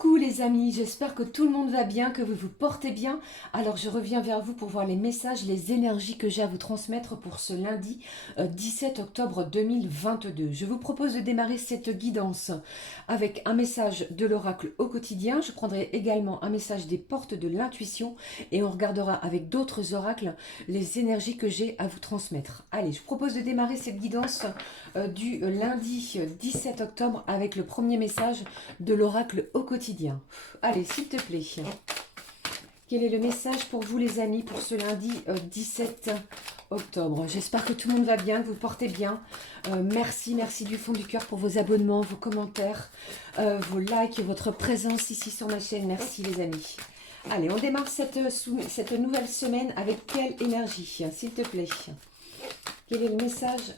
Coucou les amis, j'espère que tout le monde va bien, que vous vous portez bien. Alors je reviens vers vous pour voir les messages, les énergies que j'ai à vous transmettre pour ce lundi 17 octobre 2022. Je vous propose de démarrer cette guidance avec un message de l'oracle au quotidien. Je prendrai également un message des portes de l'intuition et on regardera avec d'autres oracles les énergies que j'ai à vous transmettre. Allez, je vous propose de démarrer cette guidance du lundi 17 octobre avec le premier message de l'oracle au quotidien. Allez, s'il te plaît. Quel est le message pour vous les amis pour ce lundi 17 octobre? J'espère que tout le monde va bien, que vous portez bien. Merci du fond du cœur pour vos abonnements, vos commentaires, vos likes et votre présence ici sur ma chaîne. Merci les amis. Allez, on démarre cette nouvelle semaine avec quelle énergie, s'il te plaît? Quel est le message?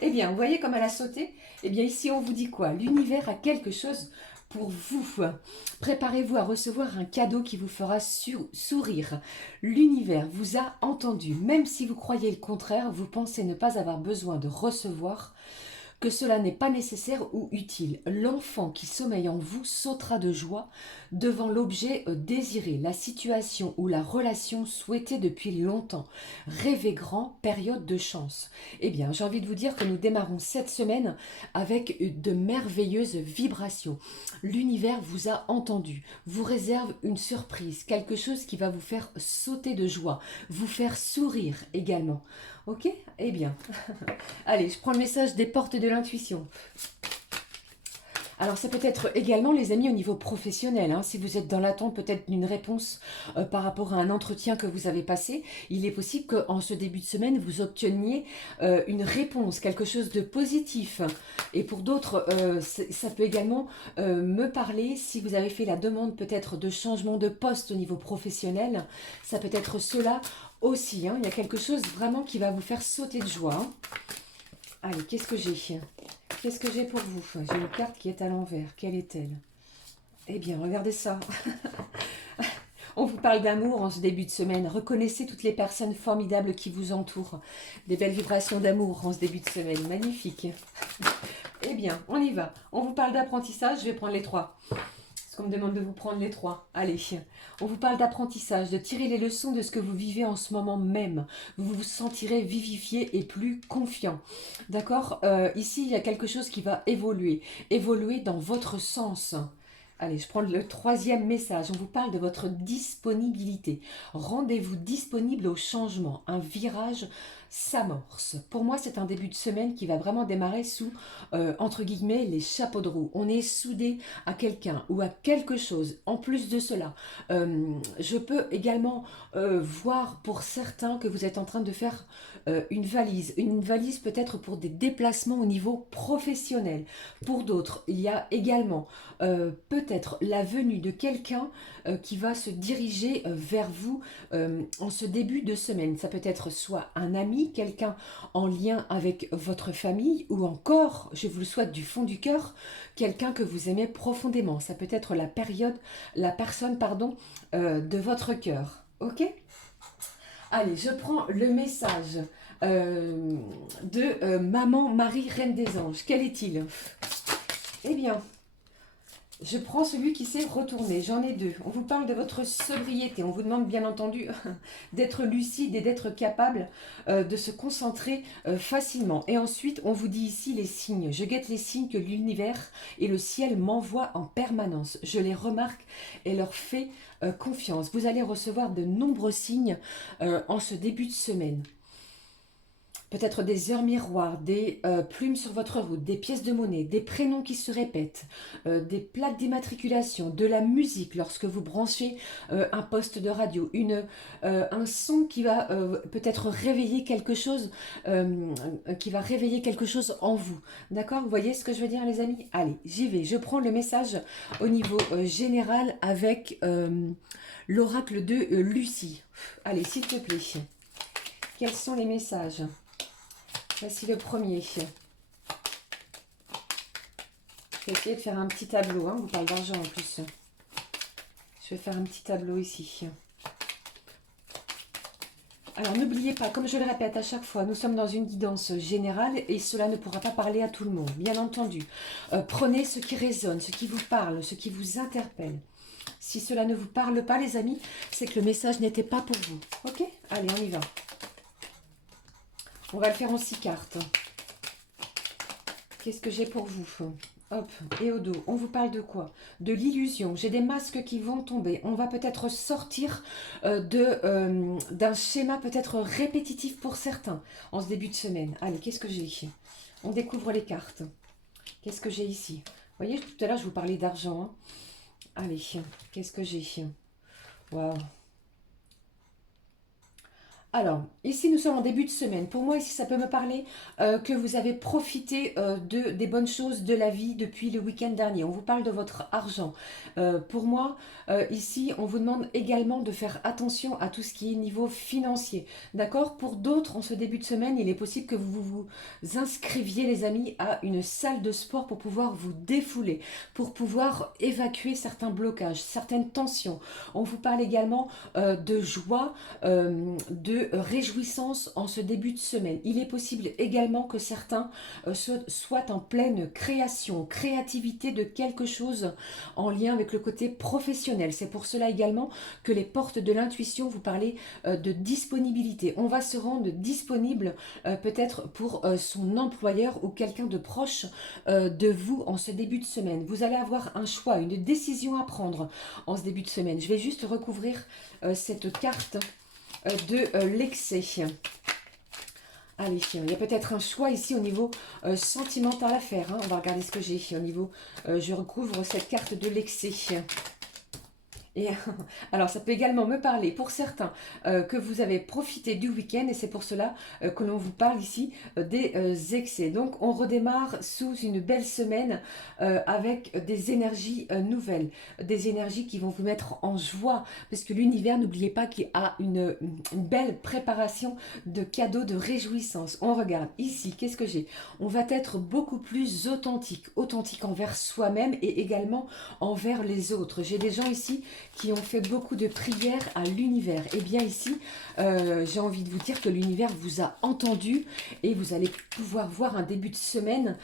Eh bien, vous voyez comme elle a sauté? Eh bien, ici, on vous dit quoi? L'univers a quelque chose pour vous. Préparez-vous à recevoir un cadeau qui vous fera sourire. L'univers vous a entendu. Même si vous croyez le contraire, vous pensez ne pas avoir besoin de recevoir, que cela n'est pas nécessaire ou utile. L'enfant qui sommeille en vous sautera de joie devant l'objet désiré, la situation ou la relation souhaitée depuis longtemps. Rêvez grand, période de chance. Eh bien, j'ai envie de vous dire que nous démarrons cette semaine avec de merveilleuses vibrations. L'univers vous a entendu, vous réserve une surprise, quelque chose qui va vous faire sauter de joie, vous faire sourire également. Ok? Eh bien, allez, je prends le message des portes de l'intuition. Alors ça peut être également les amis au niveau professionnel, hein, si vous êtes dans l'attente peut-être d'une réponse par rapport à un entretien que vous avez passé, il est possible qu'en ce début de semaine vous obteniez une réponse, quelque chose de positif. Et pour d'autres, ça peut également me parler si vous avez fait la demande peut-être de changement de poste au niveau professionnel, ça peut être cela aussi, hein, il y a quelque chose vraiment qui va vous faire sauter de joie. Hein. Allez, qu'est-ce que j'ai? Qu'est-ce que j'ai pour vous? J'ai une carte qui est à l'envers. Quelle est-elle? Eh bien, regardez ça. On vous parle d'amour en ce début de semaine. Reconnaissez toutes les personnes formidables qui vous entourent. Des belles vibrations d'amour en ce début de semaine. Magnifique. Eh bien, on y va. On vous parle d'apprentissage. Je vais prendre les trois. Parce qu'on me demande de vous prendre les trois. Allez, on vous parle d'apprentissage, de tirer les leçons de ce que vous vivez en ce moment même. Vous vous sentirez vivifié et plus confiant. D'accord? Ici, il y a quelque chose qui va évoluer. Évoluer dans votre sens. Allez, je prends le troisième message. On vous parle de votre disponibilité. Rendez-vous disponible au changement. Un virage s'amorce. Pour moi, c'est un début de semaine qui va vraiment démarrer sous, entre guillemets, les chapeaux de roue. On est soudé à quelqu'un ou à quelque chose. En plus de cela, je peux également voir pour certains que vous êtes en train de faire une valise. Une valise peut-être pour des déplacements au niveau professionnel. Pour d'autres, il y a également peut-être la venue de quelqu'un qui va se diriger vers vous en ce début de semaine. Ça peut être soit un ami, quelqu'un en lien avec votre famille, ou encore, je vous le souhaite du fond du cœur, quelqu'un que vous aimez profondément. Ça peut être la personne, de votre cœur. Ok? Allez, je prends le message de Maman Marie Reine des Anges. Quel est-il? Eh bien, je prends celui qui s'est retourné. J'en ai deux. On vous parle de votre sobriété. On vous demande bien entendu d'être lucide et d'être capable de se concentrer facilement. Et ensuite, on vous dit ici les signes. Je guette les signes que l'univers et le ciel m'envoient en permanence. Je les remarque et leur fais confiance. Vous allez recevoir de nombreux signes en ce début de semaine. Peut-être des heures miroirs, des plumes sur votre route, des pièces de monnaie, des prénoms qui se répètent, des plaques d'immatriculation, de la musique lorsque vous branchez un poste de radio, un son qui va peut-être réveiller quelque chose, en vous. D'accord? Vous voyez ce que je veux dire les amis? Allez, j'y vais. Je prends le message au niveau général avec l'oracle de Lucie. Allez, s'il te plaît. Quels sont les messages? Voici le premier. Je vais essayer de faire un petit tableau. Hein. On vous parle d'argent en plus. Je vais faire un petit tableau ici. Alors n'oubliez pas, comme je le répète à chaque fois, nous sommes dans une guidance générale et cela ne pourra pas parler à tout le monde, bien entendu. Prenez ce qui résonne, ce qui vous parle, ce qui vous interpelle. Si cela ne vous parle pas, les amis, c'est que le message n'était pas pour vous. Ok? Allez, on y va. On va le faire en 6 cartes. Qu'est-ce que j'ai pour vous? Hop, et au dos, on vous parle de quoi? De l'illusion. J'ai des masques qui vont tomber. On va peut-être sortir d'un schéma peut-être répétitif pour certains en ce début de semaine. Allez, qu'est-ce que j'ai ici? On découvre les cartes. Qu'est-ce que j'ai ici? Vous voyez, tout à l'heure, je vous parlais d'argent. Hein. Allez, qu'est-ce que j'ai? Waouh! Alors, ici, nous sommes en début de semaine. Pour moi, ici, ça peut me parler que vous avez profité des bonnes choses de la vie depuis le week-end dernier. On vous parle de votre argent. Pour moi, ici, on vous demande également de faire attention à tout ce qui est niveau financier. D'accord? Pour d'autres, en ce début de semaine, il est possible que vous vous inscriviez, les amis, à une salle de sport pour pouvoir vous défouler, pour pouvoir évacuer certains blocages, certaines tensions. On vous parle également de joie, de réjouissance en ce début de semaine. Il est possible également que certains soient en pleine création, créativité de quelque chose en lien avec le côté professionnel. C'est pour cela également que les portes de l'intuition vous parlez de disponibilité. On va se rendre disponible peut-être pour son employeur ou quelqu'un de proche de vous en ce début de semaine. Vous allez avoir un choix, une décision à prendre en ce début de semaine. Je vais juste recouvrir cette carte de l'excès. Allez, il y a peut-être un choix ici au niveau sentimental à faire. Hein. On va regarder ce que j'ai au niveau... je recouvre cette carte de l'excès. Et alors, ça peut également me parler pour certains que vous avez profité du week-end et c'est pour cela que l'on vous parle ici des excès. Donc, on redémarre sous une belle semaine avec des énergies nouvelles, des énergies qui vont vous mettre en joie parce que l'univers, n'oubliez pas qu'il a une belle préparation de cadeaux de réjouissance. On regarde ici, qu'est-ce que j'ai? On va être beaucoup plus authentique, authentique envers soi-même et également envers les autres. J'ai des gens ici qui ont fait beaucoup de prières à l'univers. Et bien ici, j'ai envie de vous dire que l'univers vous a entendu et vous allez pouvoir voir un début de semaine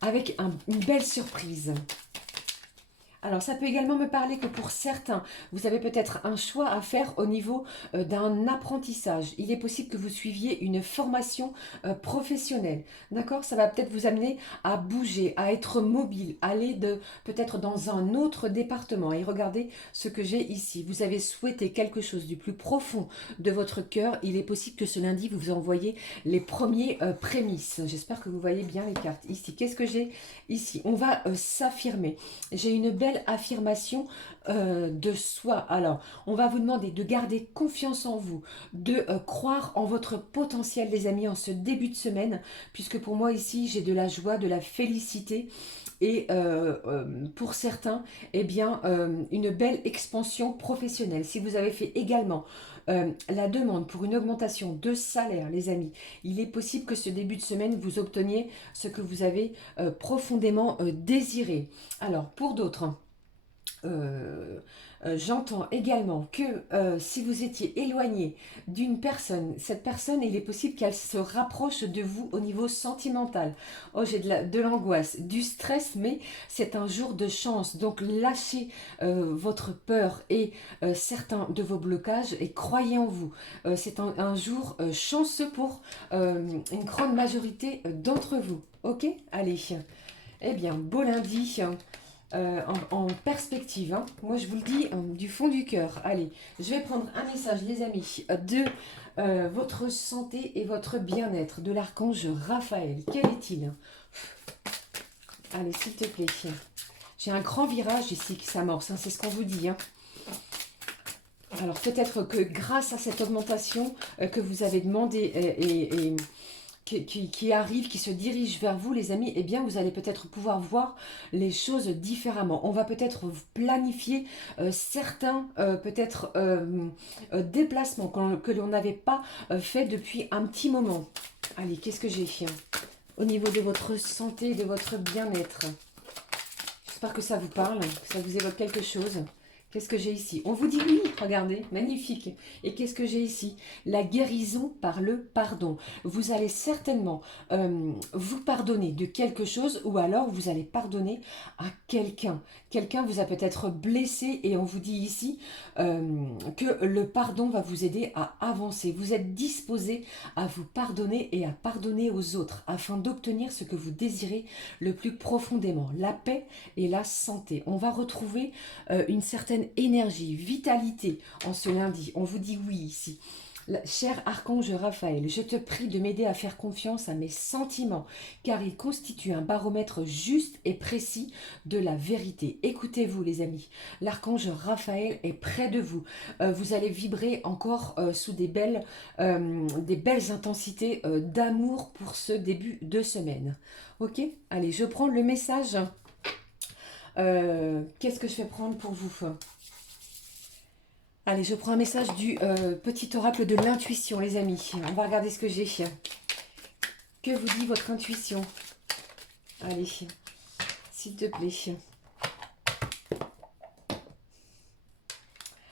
avec une belle surprise. Alors, ça peut également me parler que pour certains, vous avez peut-être un choix à faire au niveau d'un apprentissage. Il est possible que vous suiviez une formation professionnelle. D'accord? Ça va peut-être vous amener à bouger, à être mobile, aller peut-être dans un autre département. Et regardez ce que j'ai ici. Vous avez souhaité quelque chose du plus profond de votre cœur. Il est possible que ce lundi, vous vous envoyez les premiers prémices. J'espère que vous voyez bien les cartes. Ici, qu'est-ce que j'ai ici? On va s'affirmer. J'ai une belle affirmation de soi. Alors, on va vous demander de garder confiance en vous, de croire en votre potentiel, les amis, en ce début de semaine, puisque pour moi ici, j'ai de la joie, de la félicité et pour certains, eh bien, une belle expansion professionnelle. Si vous avez fait également la demande pour une augmentation de salaire, les amis, il est possible que ce début de semaine, vous obteniez ce que vous avez profondément désiré. Alors, pour d'autres, j'entends également que si vous étiez éloigné d'une personne, cette personne, il est possible qu'elle se rapproche de vous au niveau sentimental. Oh, j'ai de l'angoisse, du stress, mais c'est un jour de chance. Donc, lâchez votre peur et certains de vos blocages et croyez en vous. C'est un jour chanceux pour une grande majorité d'entre vous. Ok? Allez. Eh bien, beau lundi. En perspective. Hein. Moi, je vous le dis du fond du cœur. Allez, je vais prendre un message, les amis, de votre santé et votre bien-être, de l'archange Raphaël. Quel est-il? Allez, s'il te plaît. J'ai un grand virage ici qui s'amorce, hein, c'est ce qu'on vous dit. Hein. Alors, peut-être que grâce à cette augmentation que vous avez demandé et qui arrive, qui se dirige vers vous, les amis, eh bien, vous allez peut-être pouvoir voir les choses différemment. On va peut-être planifier certains, peut-être, déplacements que l'on n'avait pas fait depuis un petit moment. Allez, qu'est-ce que j'ai au niveau de votre santé, de votre bien-être? J'espère que ça vous parle, que ça vous évoque quelque chose. Qu'est-ce que j'ai ici? On vous dit oui, regardez, magnifique. Et qu'est-ce que j'ai ici? La guérison par le pardon. Vous allez certainement vous pardonner de quelque chose ou alors vous allez pardonner à quelqu'un. Quelqu'un vous a peut-être blessé et on vous dit ici que le pardon va vous aider à avancer. Vous êtes disposé à vous pardonner et à pardonner aux autres afin d'obtenir ce que vous désirez le plus profondément, la paix et la santé. On va retrouver une certaine énergie, vitalité en ce lundi. On vous dit oui ici. Cher archange Raphaël, je te prie de m'aider à faire confiance à mes sentiments, car ils constituent un baromètre juste et précis de la vérité. Écoutez-vous les amis, l'archange Raphaël est près de vous. Vous allez vibrer encore sous des belles intensités d'amour pour ce début de semaine. Ok, allez, je prends le message. Qu'est-ce que je vais prendre pour vous? Allez, je prends un message du petit oracle de l'intuition, les amis. On va regarder ce que j'ai. Que vous dit votre intuition? Allez, s'il te plaît.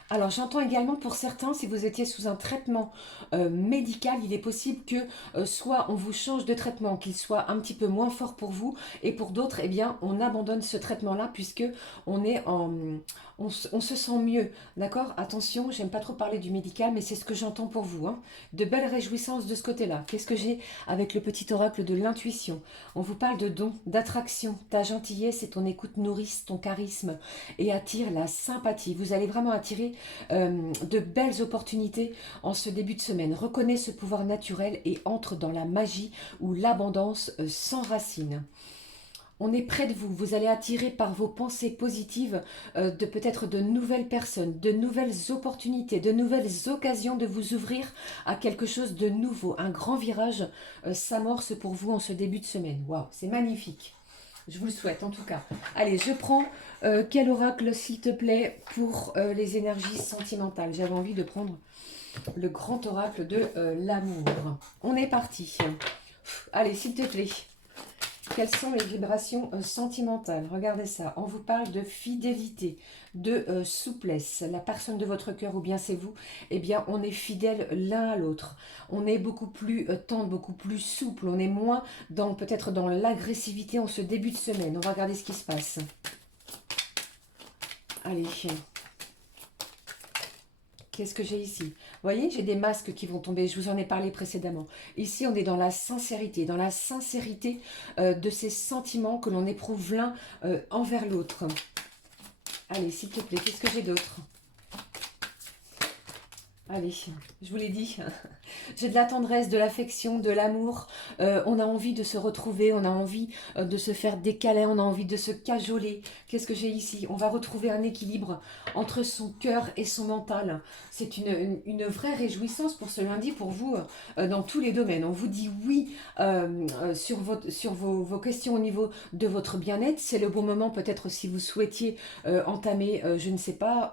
Alors, j'entends également pour certains, si vous étiez sous un traitement médical, il est possible que soit on vous change de traitement, qu'il soit un petit peu moins fort pour vous, et pour d'autres, eh bien, on abandonne ce traitement-là puisque on est on se sent mieux, d'accord? Attention, j'aime pas trop parler du médical, mais c'est ce que j'entends pour vous, hein. De belles réjouissances de ce côté-là. Qu'est-ce que j'ai avec le petit oracle de l'intuition? On vous parle de don, d'attraction. Ta gentillesse et ton écoute nourrissent ton charisme et attirent la sympathie. Vous allez vraiment attirer de belles opportunités en ce début de semaine. Reconnais ce pouvoir naturel et entre dans la magie où l'abondance s'enracine. On est près de vous, vous allez attirer par vos pensées positives de peut-être de nouvelles personnes, de nouvelles opportunités, de nouvelles occasions de vous ouvrir à quelque chose de nouveau. Un grand virage s'amorce pour vous en ce début de semaine. Waouh, c'est magnifique. Je vous le souhaite en tout cas. Allez, je prends quel oracle s'il te plaît pour les énergies sentimentales. J'avais envie de prendre le grand oracle de l'amour. On est parti. Allez, s'il te plaît. Quelles sont les vibrations sentimentales? Regardez ça. On vous parle de fidélité, de souplesse. La personne de votre cœur ou bien c'est vous, eh bien on est fidèle l'un à l'autre. On est beaucoup plus tendre, beaucoup plus souple. On est moins peut-être dans l'agressivité en ce début de semaine. On va regarder ce qui se passe. Allez. Qu'est-ce que j'ai ici? Vous voyez, j'ai des masques qui vont tomber. Je vous en ai parlé précédemment. Ici, on est dans la sincérité de ces sentiments que l'on éprouve l'un envers l'autre. Allez, s'il te plaît, qu'est-ce que j'ai d'autre? Allez, je vous l'ai dit, j'ai de la tendresse, de l'affection, de l'amour. On a envie de se retrouver, on a envie de se faire des câlins, on a envie de se cajoler. Qu'est-ce que j'ai ici? On va retrouver un équilibre entre son cœur et son mental. C'est une vraie réjouissance pour ce lundi, pour vous, dans tous les domaines. On vous dit oui sur vos questions au niveau de votre bien-être. C'est le bon moment, peut-être si vous souhaitiez entamer, je ne sais pas,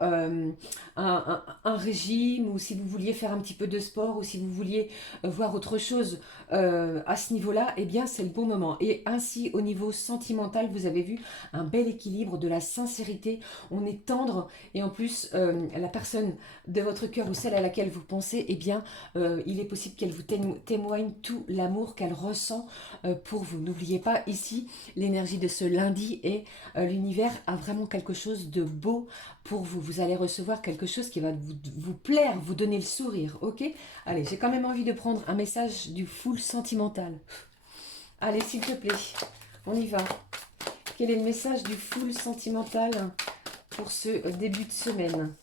un régime, ou si vous vouliez faire un petit peu de sport, ou si vous vouliez voir autre chose à ce niveau-là, eh bien c'est le bon moment. Et ainsi au niveau sentimental, vous avez vu un bel équilibre, de la sincérité, on est tendre, et en plus la personne de votre cœur ou celle à laquelle vous pensez, eh bien il est possible qu'elle vous témoigne tout l'amour qu'elle ressent pour vous. N'oubliez pas ici l'énergie de ce lundi, et l'univers a vraiment quelque chose de beau pour vous. Vous allez recevoir quelque chose qui va vous plaire, vous donner le sourire, ok? Allez, j'ai quand même envie de prendre un message du full sentimental. Allez, s'il te plaît, on y va. Quel est le message du full sentimental pour ce début de semaine?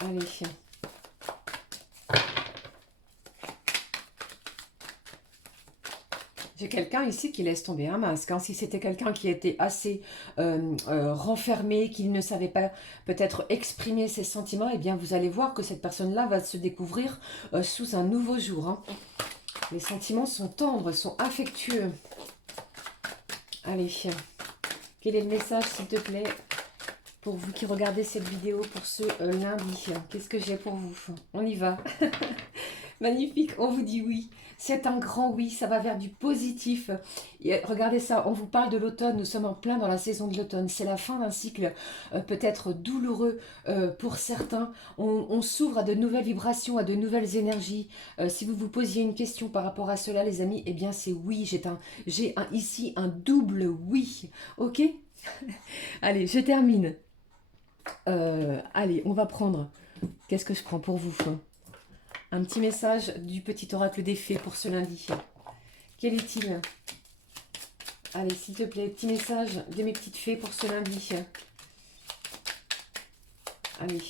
Allez. J'ai quelqu'un ici qui laisse tomber un masque, hein. Si c'était quelqu'un qui était assez renfermé, qui ne savait pas peut-être exprimer ses sentiments, eh bien vous allez voir que cette personne-là va se découvrir sous un nouveau jour, hein. Les sentiments sont tendres, sont affectueux. Allez, quel est le message s'il te plaît pour vous qui regardez cette vidéo pour ce lundi? Qu'est-ce que j'ai pour vous? On y va. Magnifique, on vous dit oui. C'est un grand oui, ça va vers du positif. Et regardez ça, on vous parle de l'automne, nous sommes en plein dans la saison de l'automne. C'est la fin d'un cycle peut-être douloureux pour certains. On s'ouvre à de nouvelles vibrations, à de nouvelles énergies. Si vous vous posiez une question par rapport à cela, les amis, eh bien c'est oui. Ici un double oui. Ok. Allez, je termine. Allez, on va prendre... Qu'est-ce que je prends pour vous? Un petit message du petit oracle des fées pour ce lundi. Quel est-il? Allez, s'il te plaît, petit message de mes petites fées pour ce lundi. Allez.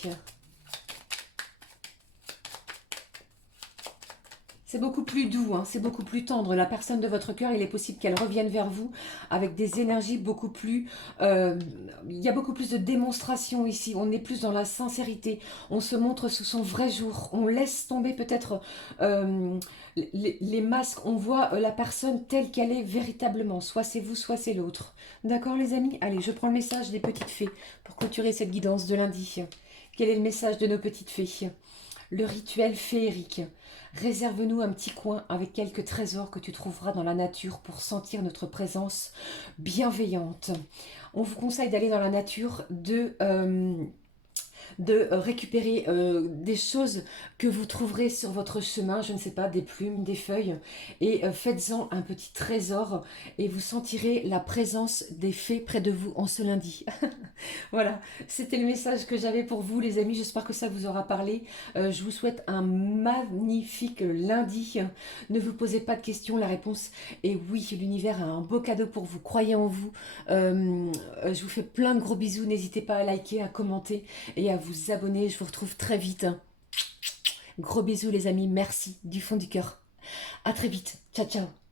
C'est beaucoup plus doux, hein, c'est beaucoup plus tendre. La personne de votre cœur, il est possible qu'elle revienne vers vous avec des énergies beaucoup plus... il y a beaucoup plus de démonstration ici. On est plus dans la sincérité. On se montre sous son vrai jour. On laisse tomber peut-être les masques. On voit la personne telle qu'elle est véritablement. Soit c'est vous, soit c'est l'autre. D'accord les amis? Allez, je prends le message des petites fées pour clôturer cette guidance de lundi. Quel est le message de nos petites fées? Le rituel féerique. Réserve-nous un petit coin avec quelques trésors que tu trouveras dans la nature pour sentir notre présence bienveillante. On vous conseille d'aller dans la nature, de récupérer des choses que vous trouverez sur votre chemin, je ne sais pas, des plumes, des feuilles, et faites-en un petit trésor et vous sentirez la présence des fées près de vous en ce lundi. Voilà, c'était le message que j'avais pour vous les amis, j'espère que ça vous aura parlé. Je vous souhaite un magnifique lundi. Ne vous posez pas de questions, la réponse est oui, l'univers a un beau cadeau pour vous, croyez en vous. Je vous fais plein de gros bisous, n'hésitez pas à liker, à commenter et à vous abonner, je vous retrouve très vite. Gros bisous les amis, merci du fond du cœur. À très vite, ciao ciao.